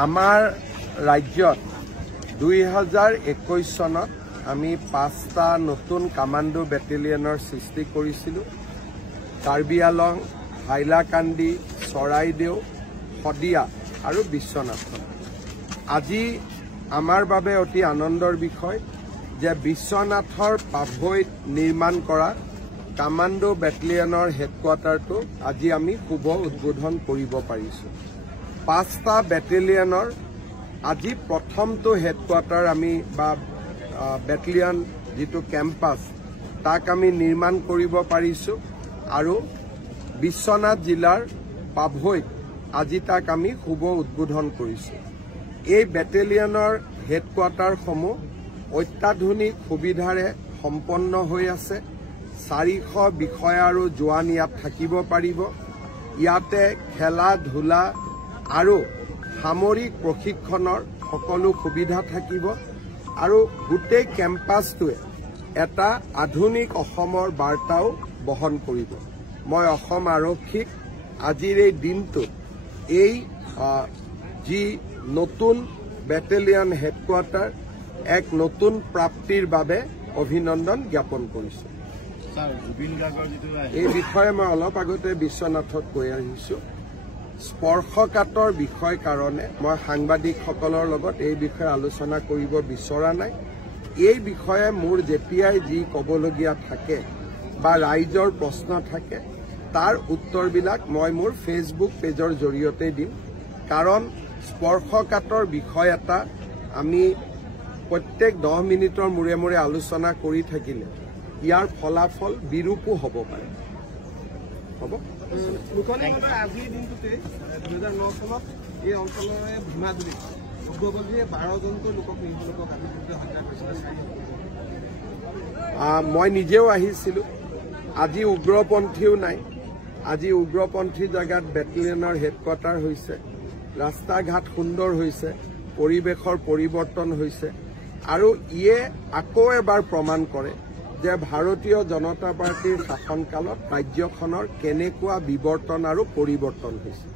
আমাৰ ৰাজ্যত 2021 চনত আমি 5টা নতুন কামাণ্ডো বেটেলিয়নৰ সৃষ্টি কৰিছিলোঁ। কাৰ্বি আলং, হাইলাকান্দি, চৰাইদেউ, শদিয়া আৰু বিশ্বনাথ। আজি আমাৰ বাবে অতি আনন্দৰ বিষয় যে বিশ্বনাথৰ পাভৈত নিৰ্মাণ কৰা কামাণ্ডো বেটেলিয়নৰ হেডকোৱাৰ্টাৰটো আজি আমি শুভ উদ্বোধন কৰিব পাৰিছোঁ। 5টা বেটেলিয়নৰ আজি প্ৰথমটো হেডকোৱাৰ্টাৰ আমি বা বেটেলিয়ন যিটো কেম্পাছ তাক আমি নিৰ্মাণ কৰিব পাৰিছোঁ আৰু বিশ্বনাথ জিলাৰ পাভৈত আজি তাক আমি শুভ উদ্বোধন কৰিছোঁ। এই বেটেলিয়নৰ হেডকোৱাৰ্টাৰসমূহ অত্যাধুনিক সুবিধাৰে সম্পন্ন হৈ আছে। 400 বিষয়া আৰু জোৱান ইয়াত থাকিব পাৰিব। ইয়াতে খেলা ধূলা আৰু সামৰিক প্ৰশিক্ষণৰ সকলো সুবিধা থাকিব আৰু গোটেই কেম্পাছটোৱে এটা আধুনিক অসমৰ বাৰ্তাও বহন কৰিব। মই অসম আৰক্ষীক আজিৰ এই দিনটোত এই যি নতুন বেটেলিয়ন হেডকোৱাৰ্টাৰ এক নতুন প্ৰাপ্তিৰ বাবে অভিনন্দন জ্ঞাপন কৰিছোঁ। এই বিষয়ে মই অলপ আগতে বিশ্বনাথত কৈ আহিছোঁ। স্পৰ্শকাতৰ বিষয় কাৰণে মই সাংবাদিকসকলৰ লগত এই বিষয়ে আলোচনা কৰিব বিচৰা নাই। এই বিষয়ে মোৰ যেতিয়াই যি ক'বলগীয়া থাকে বা ৰাইজৰ প্ৰশ্ন থাকে তাৰ উত্তৰবিলাক মই মোৰ ফেচবুক পেজৰ জৰিয়তে দিম। কাৰণ স্পৰ্শকাতৰ বিষয় এটা আমি প্ৰত্যেক 10 মিনিটৰ মূৰে মূৰে আলোচনা কৰি থাকিলে ইয়াৰ ফলাফল বিৰূপো হ'ব পাৰে। হ'ব আজিৰ দিনটোতে 2009 চনত এই অঞ্চলৰে ভীমাজুলিত উগ্ৰপন্থীয়ে 12জনকৈ লোকক হত্যা কৰিছিল। মই নিজেও আহিছিলোঁ। আজি উগ্ৰপন্থীও নাই। আজি উগ্ৰপন্থী জেগাত বেটেলিয়নৰ হেডকোৱাৰ্টাৰ হৈছে। ৰাস্তা ঘাট সুন্দৰ হৈছে, পৰিৱেশৰ পৰিৱৰ্তন হৈছে আৰু ইয়ে আকৌ এবাৰ প্ৰমাণ কৰে যে ভাৰতীয় জনতা পাৰ্টীৰ শাসনকালত ৰাজ্যখনৰ কেনেকুৱা বিৱৰ্তন আৰু পৰিৱৰ্তন হৈছে।